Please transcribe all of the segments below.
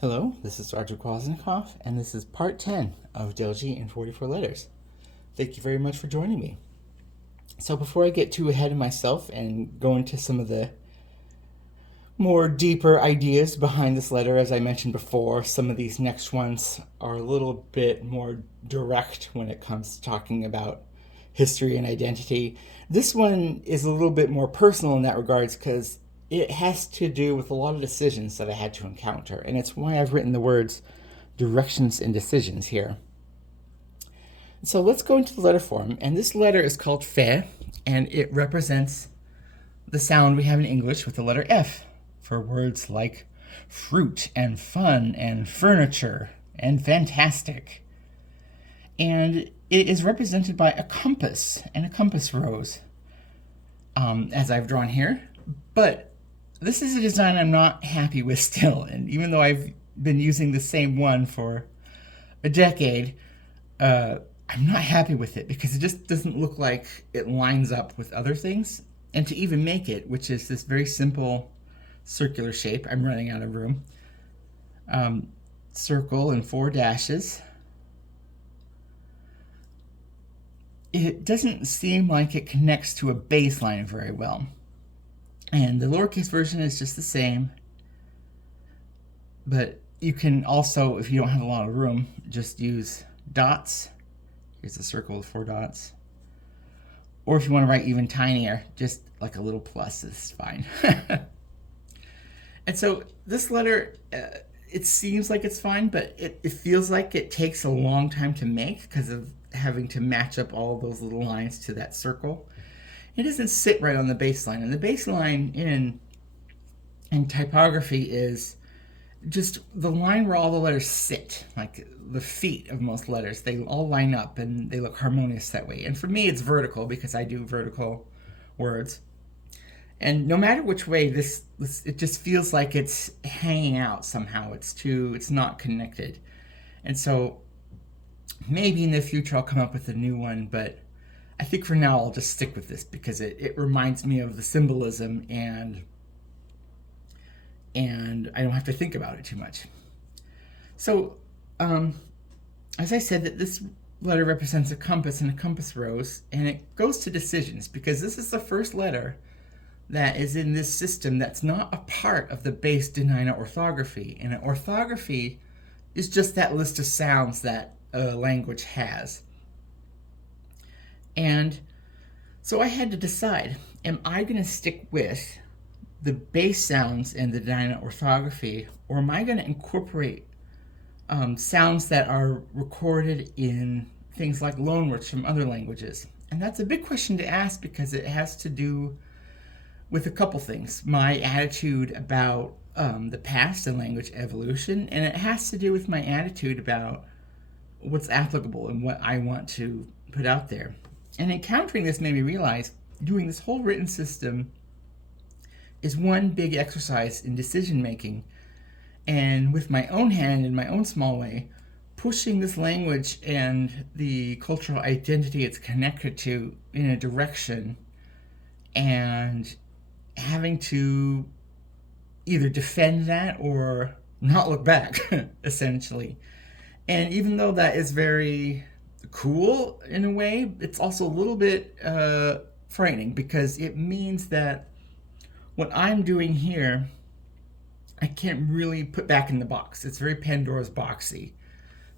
Hello, this is Roger Kwasnikoff, and this is part 10 of Delzhi in 44 letters. Thank you very much for joining me. So, before I get too ahead of myself and go into some of the more deeper ideas behind this letter, as I mentioned before, some of these next ones are a little bit more direct when it comes to talking about history and identity. This one is a little bit more personal in that regards because it has to do with a lot of decisions that I had to encounter, and it's why I've written the words directions and decisions here. So let's go into the letter form, and this letter is called fe, and it represents the sound we have in English with the letter F for words like fruit and fun and furniture and fantastic. And it is represented by a compass and a compass rose, as I've drawn here. But this is a design I'm not happy with still, and even though I've been using the same one for a decade, I'm not happy with it because it just doesn't look like it lines up with other things. And to even make it, which is this very simple circular shape, I'm running out of room, circle and 4 dashes, it doesn't seem like it connects to a baseline very well. And the lowercase version is just the same, but you can also, if you don't have a lot of room, just use dots. Here's a circle with 4 dots. Or if you want to write even tinier, just like a little plus is fine. And so this letter, it seems like it's fine, but it feels like it takes a long time to make because of having to match up all those little lines to that circle. It doesn't sit right on the baseline. And the baseline in typography is just the line where all the letters sit, like the feet of most letters. They all line up and they look harmonious that way. And for me, it's vertical because I do vertical words. And no matter which way, this it just feels like it's hanging out somehow. It's not connected. And so maybe in the future I'll come up with a new one, but I think for now I'll just stick with this because it reminds me of the symbolism and I don't have to think about it too much. So, as I said, that this letter represents a compass and a compass rose, and it goes to decisions because this is the first letter that is in this system that's not a part of the base Dena'ina orthography. And an orthography is just that list of sounds that a language has. And so I had to decide, am I going to stick with the base sounds in the Dena'ina orthography, or am I going to incorporate sounds that are recorded in things like loanwords from other languages? And that's a big question to ask because it has to do with a couple things. My attitude about the past and language evolution, and it has to do with my attitude about what's applicable and what I want to put out there. And encountering this made me realize doing this whole written system is one big exercise in decision making. And with my own hand, in my own small way, pushing this language and the cultural identity it's connected to in a direction and having to either defend that or not look back, essentially. And even though that is very cool in a way, it's also a little bit frightening because it means that what I'm doing here, I can't really put back in the box. It's very Pandora's boxy.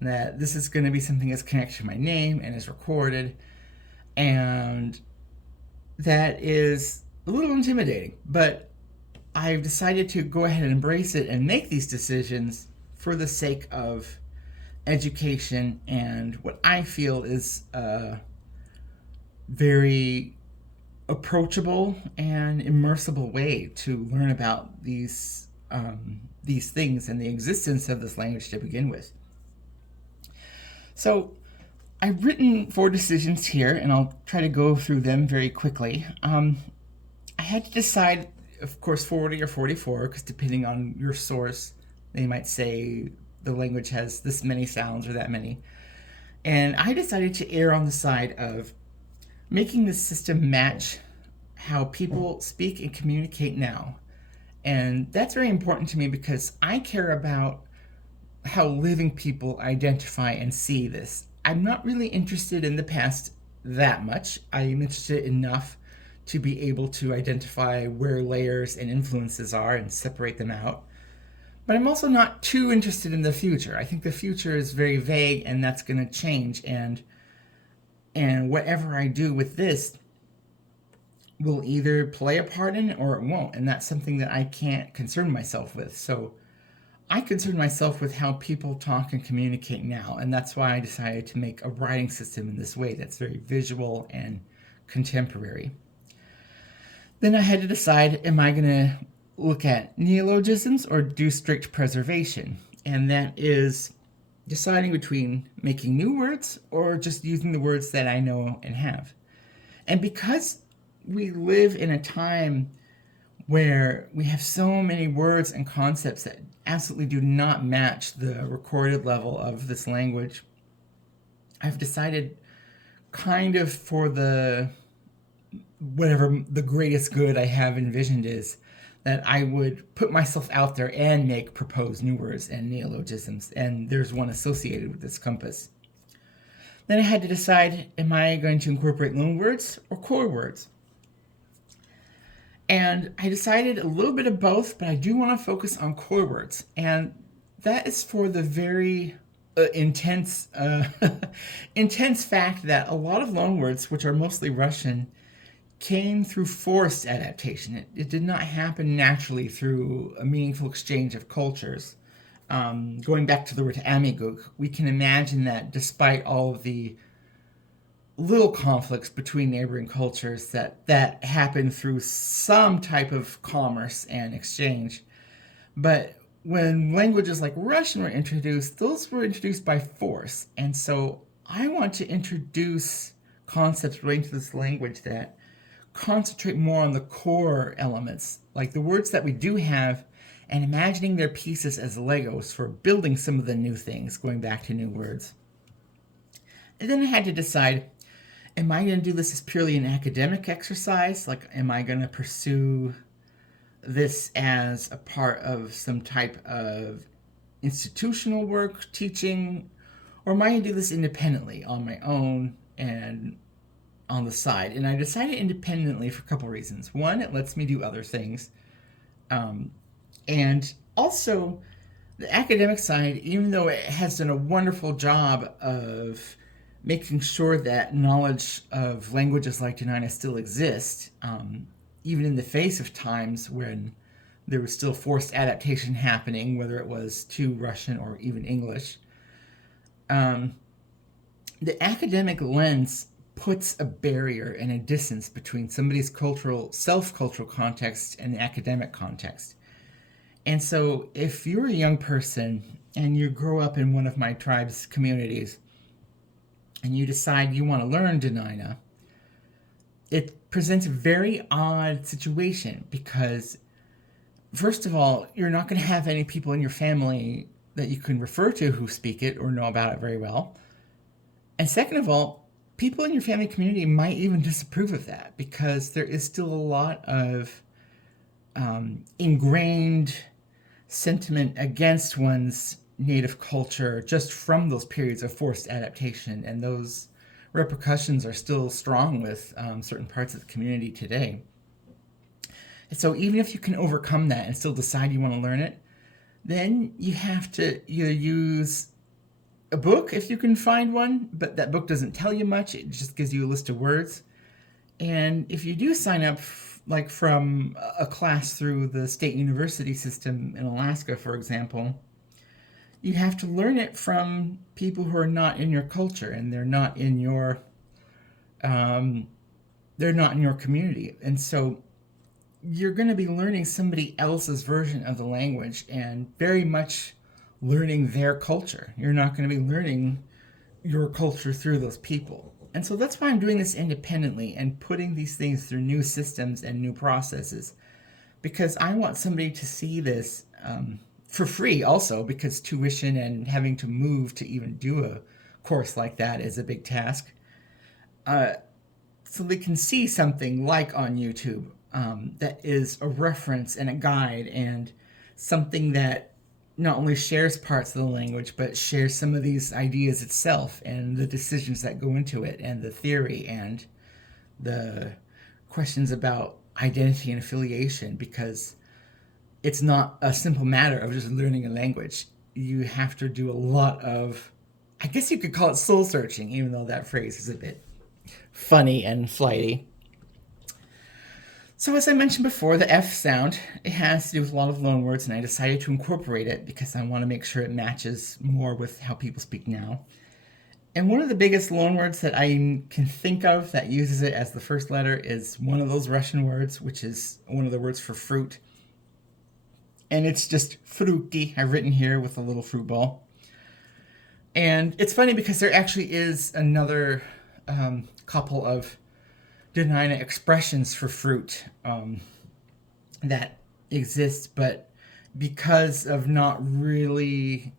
That this is going to be something that's connected to my name and is recorded, and that is a little intimidating, but I've decided to go ahead and embrace it and make these decisions for the sake of education and what I feel is a very approachable and immersible way to learn about these things and the existence of this language to begin with. So I've written 4 decisions here, and I'll try to go through them very quickly. I had to decide, of course, 40 or 44, because depending on your source, they might say the language has this many sounds or that many. And I decided to err on the side of making the system match how people speak and communicate now. And that's very important to me because I care about how living people identify and see this. I'm not really interested in the past that much. I am interested enough to be able to identify where layers and influences are and separate them out. But I'm also not too interested in the future. I think the future is very vague and that's going to change, and whatever I do with this will either play a part in it or it won't, and that's something that I can't concern myself with. So I concern myself with how people talk and communicate now, and that's why I decided to make a writing system in this way that's very visual and contemporary. Then I had to decide, am I going to look at neologisms or do strict preservation? And that is deciding between making new words or just using the words that I know and have. And because we live in a time where we have so many words and concepts that absolutely do not match the recorded level of this language, I've decided, kind of for the whatever the greatest good I have envisioned is, that I would put myself out there and make proposed new words and neologisms, and there's one associated with this compass. Then I had to decide, am I going to incorporate loan words or core words? And I decided a little bit of both, but I do want to focus on core words. And that is for the very intense fact that a lot of loan words, which are mostly Russian, came through forced adaptation. It did not happen naturally through a meaningful exchange of cultures. Going back to the word amiguk, we can imagine that despite all of the little conflicts between neighboring cultures that happened through some type of commerce and exchange. But when languages like Russian were introduced, those were introduced by force. And so I want to introduce concepts relating to this language that concentrate more on the core elements, like the words that we do have, and imagining their pieces as Legos for building some of the new things, going back to new words. And then I had to decide, am I going to do this as purely an academic exercise? Like, am I going to pursue this as a part of some type of institutional work, teaching, or am I going to do this independently on my own and on the side? And I decided independently for a couple reasons. One, it lets me do other things. And also, the academic side, even though it has done a wonderful job of making sure that knowledge of languages like Dena'ina still exists, even in the face of times when there was still forced adaptation happening, whether it was to Russian or even English. The academic lens puts a barrier and a distance between somebody's self-cultural context and the academic context. And so if you're a young person and you grow up in one of my tribe's communities and you decide you want to learn Dena'ina, it presents a very odd situation because, first of all, you're not going to have any people in your family that you can refer to who speak it or know about it very well. And second of all, people in your family community might even disapprove of that because there is still a lot of ingrained sentiment against one's native culture just from those periods of forced adaptation, and those repercussions are still strong with certain parts of the community today. And so even if you can overcome that and still decide you want to learn it, then you have to either use a book if you can find one, but that book doesn't tell you much, it just gives you a list of words. And if you do sign up like from a class through the state university system in Alaska, for example, you have to learn it from people who are not in your culture and they're not in your community. And so you're going to be learning somebody else's version of the language and very much learning their culture. You're not going to be learning your culture through those people. And so that's why I'm doing this independently and putting these things through new systems and new processes, because I want somebody to see this for free also, because tuition and having to move to even do a course like that is a big task. So they can see something like on YouTube that is a reference and a guide and something that not only shares parts of the language, but shares some of these ideas itself and the decisions that go into it and the theory and the questions about identity and affiliation, because it's not a simple matter of just learning a language. You have to do a lot of, I guess you could call it soul searching, even though that phrase is a bit funny and flighty. So as I mentioned before, the F sound, it has to do with a lot of loanwords, and I decided to incorporate it because I want to make sure it matches more with how people speak now. And one of the biggest loanwords that I can think of that uses it as the first letter is one of those Russian words, which is one of the words for fruit. And it's just fruki, I've written here with a little fruit ball. And it's funny because there actually is another couple of Dena'ina expressions for fruit that exist, but because of not really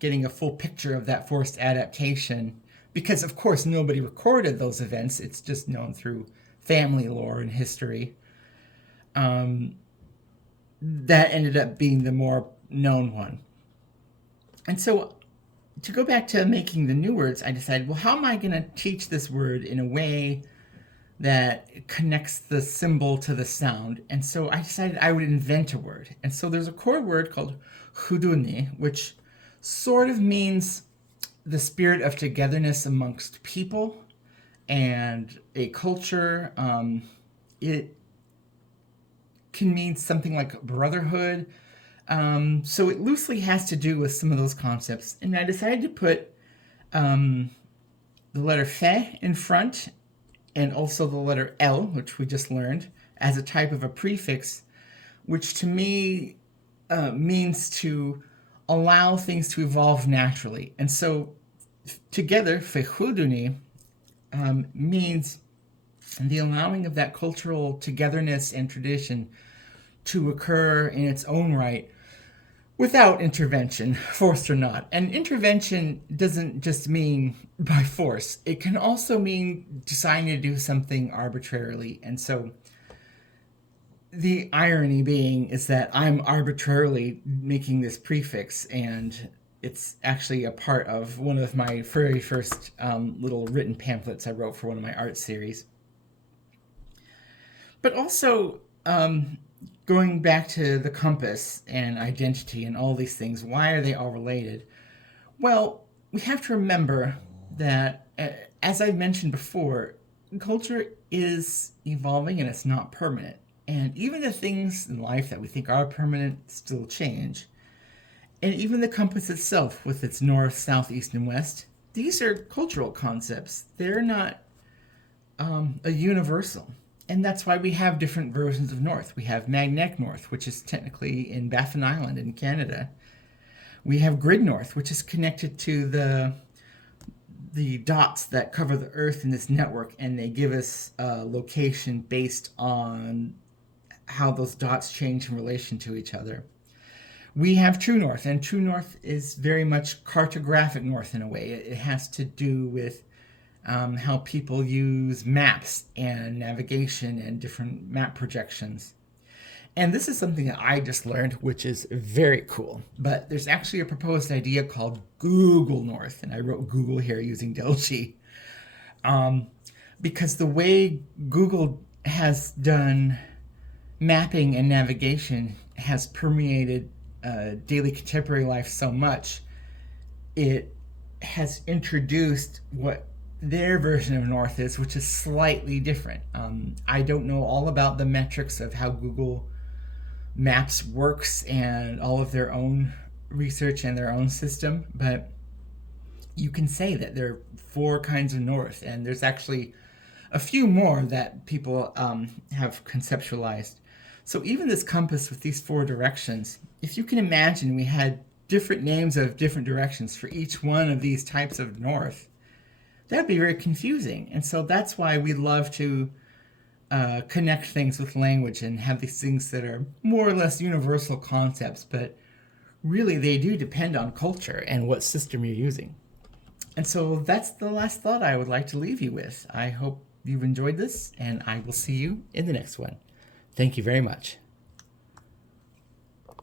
getting a full picture of that forced adaptation, because of course nobody recorded those events, it's just known through family lore and history, that ended up being the more known one. And so to go back to making the new words, I decided, well, how am I going to teach this word in a way that connects the symbol to the sound? And so I decided I would invent a word. And so there's a core word called huduni, which sort of means the spirit of togetherness amongst people and a culture. It can mean something like brotherhood. So it loosely has to do with some of those concepts. And I decided to put the letter fe in front, and also the letter L, which we just learned, as a type of a prefix, which to me means to allow things to evolve naturally. And so together, fehuduni means the allowing of that cultural togetherness and tradition to occur in its own right without intervention, forced or not. And intervention doesn't just mean by force. It can also mean deciding to do something arbitrarily. And so the irony being is that I'm arbitrarily making this prefix, and it's actually a part of one of my very first little written pamphlets I wrote for one of my art series. But also, going back to the compass and identity and all these things, why are they all related? Well, we have to remember that, as I've mentioned before, culture is evolving and it's not permanent. And even the things in life that we think are permanent still change. And even the compass itself, with its north, south, east, and west, these are cultural concepts. They're not a universal. And that's why we have different versions of north. We have magnetic north, which is technically in Baffin Island in Canada. We have grid north, which is connected to the dots that cover the Earth in this network, and they give us a location based on how those dots change in relation to each other. We have true north, and true north is very much cartographic north in a way. It has to do with how people use maps and navigation and different map projections. And this is something that I just learned, which is very cool. But there's actually a proposed idea called Google North, and I wrote Google here using Delzhi. Because the way Google has done mapping and navigation has permeated daily contemporary life so much, it has introduced what their version of north is, which is slightly different. I don't know all about the metrics of how Google Maps works and all of their own research and their own system, but you can say that there are 4 kinds of north, and there's actually a few more that people have conceptualized. So even this compass with these 4 directions, if you can imagine we had different names of different directions for each one of these types of north, that would be very confusing. And so that's why we love to connect things with language and have these things that are more or less universal concepts, but really they do depend on culture and what system you're using. And so that's the last thought I would like to leave you with. I hope you've enjoyed this, and I will see you in the next one. Thank you very much.